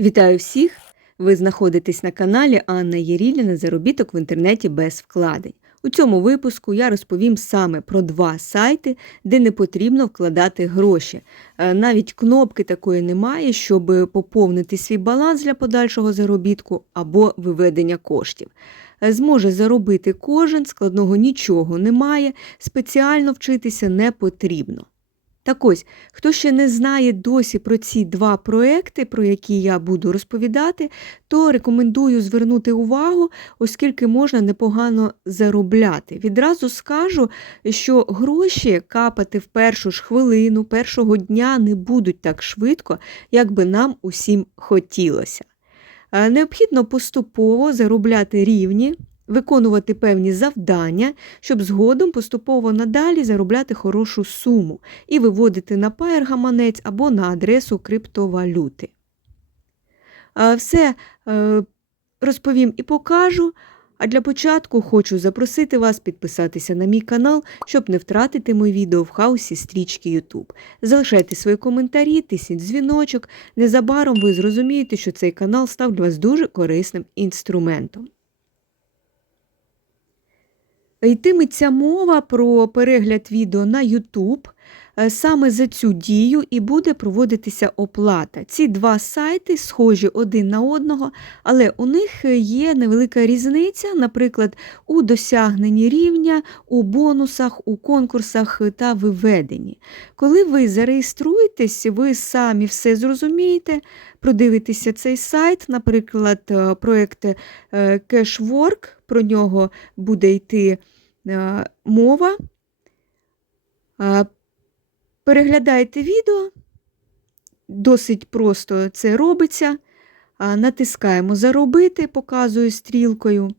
Вітаю всіх! Ви знаходитесь на каналі Анна Єріліна Заробіток в інтернеті без вкладень. У цьому випуску я розповім саме про два сайти, де не потрібно вкладати гроші. Е, Навіть кнопки такої немає, щоб поповнити свій баланс для подальшого заробітку або виведення коштів. Е, Зможе заробити кожен, складного нічого немає, спеціально вчитися не потрібно. Так ось, хто ще не знає досі про ці два проекти, про які я буду розповідати, то рекомендую звернути увагу, оскільки можна непогано заробляти. Відразу скажу, що гроші капати в першу ж хвилину, першого дня не будуть так швидко, як би нам усім хотілося. Е, Необхідно поступово заробляти рівні, виконувати певні завдання, щоб згодом поступово надалі заробляти хорошу суму і виводити на паєр гаманець або на адресу криптовалюти. Все е, розповім і покажу. А для початку хочу запросити вас підписатися на мій канал, щоб не втратити мої відео в хаосі стрічки YouTube. Залишайте свої коментарі, тисніть дзвіночок. Незабаром ви зрозумієте, що цей канал став для вас дуже корисним інструментом. Йтиметься мова про перегляд відео на YouTube. Е, Саме за цю дію і буде проводитися оплата. Ці два сайти схожі один на одного, але у них є невелика різниця, наприклад, у досягненні рівня, у бонусах, у конкурсах та виведенні. Коли ви зареєструєтесь, ви самі все зрозумієте, продивитеся цей сайт, наприклад, е, проєкт е, Cashwork, про нього буде йти е, мова. Е, Переглядаєте відео, досить просто це робиться. Натискаємо Заробити, показую стрілкою.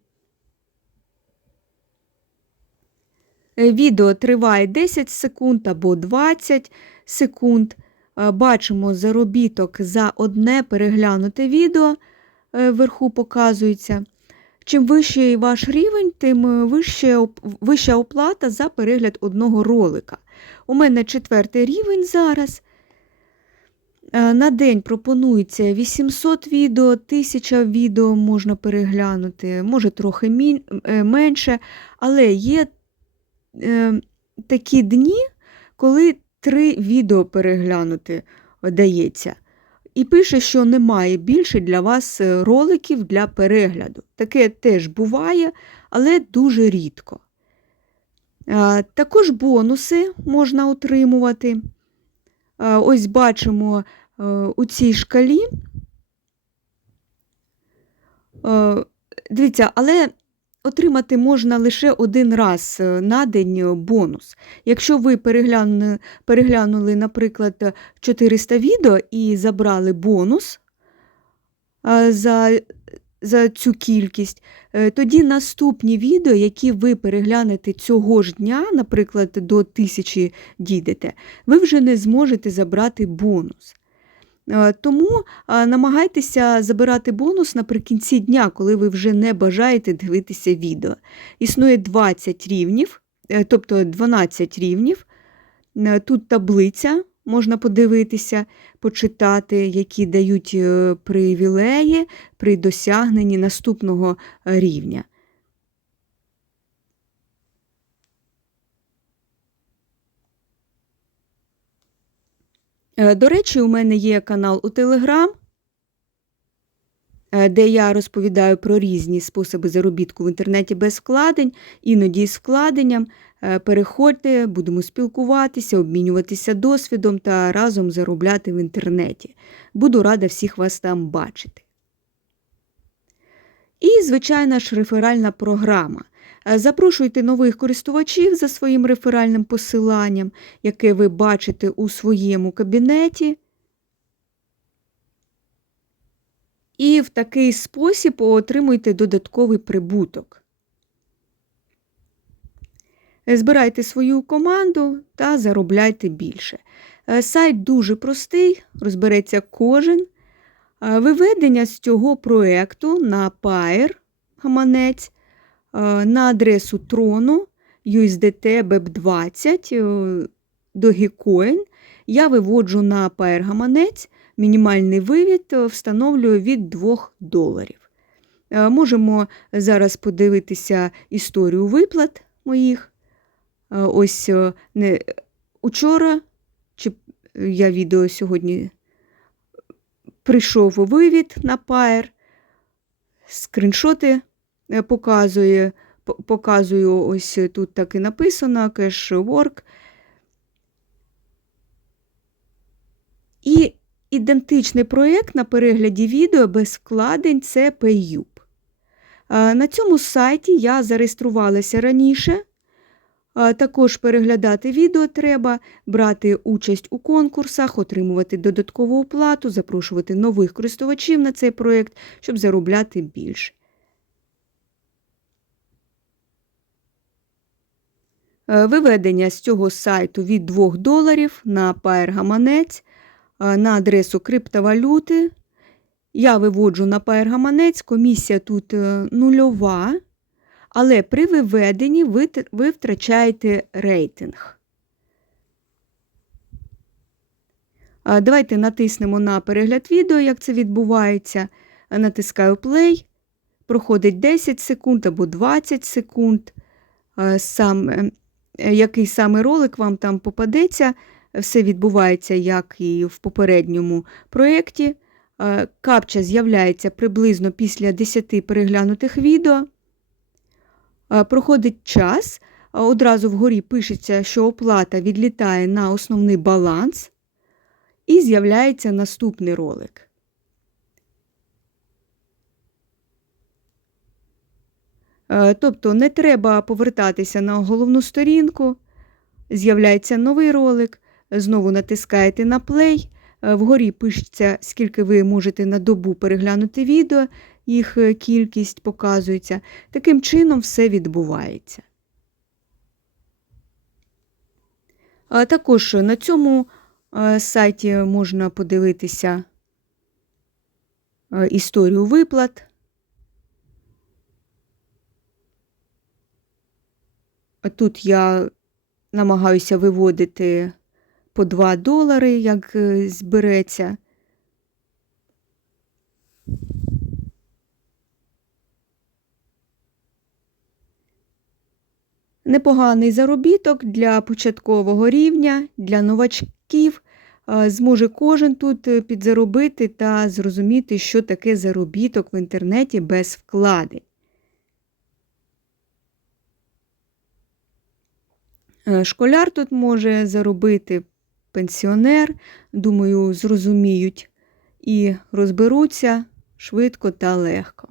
Е, Відео триває 10 секунд або 20 секунд. Бачимо заробіток за одне переглянуте відео е, вверху показується. Чим вищий ваш рівень, тим е, вища оплата за перегляд одного ролика. У мене четвертий рівень зараз. Е, На день пропонується 800 відео, 1000 відео можна переглянути, може трохи е, менше, але є е, такі дні, коли три відео переглянути дається. І пише, що немає більше для вас роликів для перегляду. Таке теж буває, але дуже рідко. А, Також бонуси можна отримувати. Ось бачимо е, у цій шкалі. Е, Дивіться, але отримати можна лише один раз е, на день е, бонус. Якщо ви переглянули, наприклад, 400 відео і забрали бонус за, за цю кількість, е, тоді наступні відео, які ви переглянете цього ж дня, наприклад, до 1000 дійдете, ви вже не зможете забрати бонус. Е, Тому намагайтеся забирати бонус наприкінці дня, коли ви вже не бажаєте дивитися відео. Існує 20 рівнів, е, тобто 12 рівнів. Тут таблиця, можна подивитися, почитати, які дають е, привілеї при досягненні наступного рівня. Е, До речі, у мене є канал у Телеграм, де я розповідаю про різні способи заробітку в інтернеті без вкладень, іноді з вкладенням. Е, Переходьте, будемо спілкуватися, обмінюватися досвідом та разом заробляти в інтернеті. Буду рада всіх вас там бачити. І, звичайна ж, реферальна програма. Е, Запрошуйте нових користувачів за своїм реферальним посиланням, яке ви бачите у своєму кабінеті. І в такий спосіб отримуйте додатковий прибуток. Е, Збирайте свою команду та заробляйте більше. Е, Сайт дуже простий, розбереться кожен. Е, Виведення з цього проєкту на Pair гаманець на адресу трону USDT BEP20 е, Dogecoin я виводжу на Pair гаманець мінімальний вивід встановлюю від 2 доларів. Можемо зараз подивитися історію виплат моїх. Е, Ось е, не учора, чи я відео сьогодні прийшов вивід на Pair, скріншоти е, показує, показую, ось тут так і написано Work. І ідентичний проєкт на перегляді відео без вкладень це PayUp. Е, На цьому сайті я зареєструвалася раніше. Також переглядати відео треба, брати участь у конкурсах, отримувати додаткову оплату, запрошувати нових користувачів на цей проєкт, щоб заробляти більше. Е, Виведення з цього сайту від 2 доларів на Pair гаманець е, на адресу криптовалюти. Я виводжу на Pair гаманець, комісія тут е, нульова, але при виведенні ви, ви втрачаєте рейтинг. Давайте натиснемо на перегляд відео, як це відбувається. Натискаю play. Проходить 10 секунд або 20 секунд. Сам, е, який саме ролик вам там попадеться. Все відбувається, як і в попередньому проєкті. Капча з'являється приблизно після 10 переглянутих відео. Е, Проходить час, одразу вгорі пишеться, що оплата відлітає на основний баланс, і з'являється наступний ролик. Е, Тобто не треба повертатися на головну сторінку, з'являється новий ролик, знову натискаєте на е, вгорі пишеться, скільки ви можете на добу переглянути відео, їх е, кількість показується. Таким чином все відбувається. А також на цьому е, сайті можна подивитися е, історію виплат. Тут я намагаюся виводити по 2 долари, як збереться. Непоганий заробіток для початкового рівня, для новачків. Е, Зможе кожен тут е, підзаробити та зрозуміти, що таке заробіток в інтернеті без вкладень. Е, Школяр тут може заробити пенсіонер, думаю, зрозуміють і розберуться швидко та легко.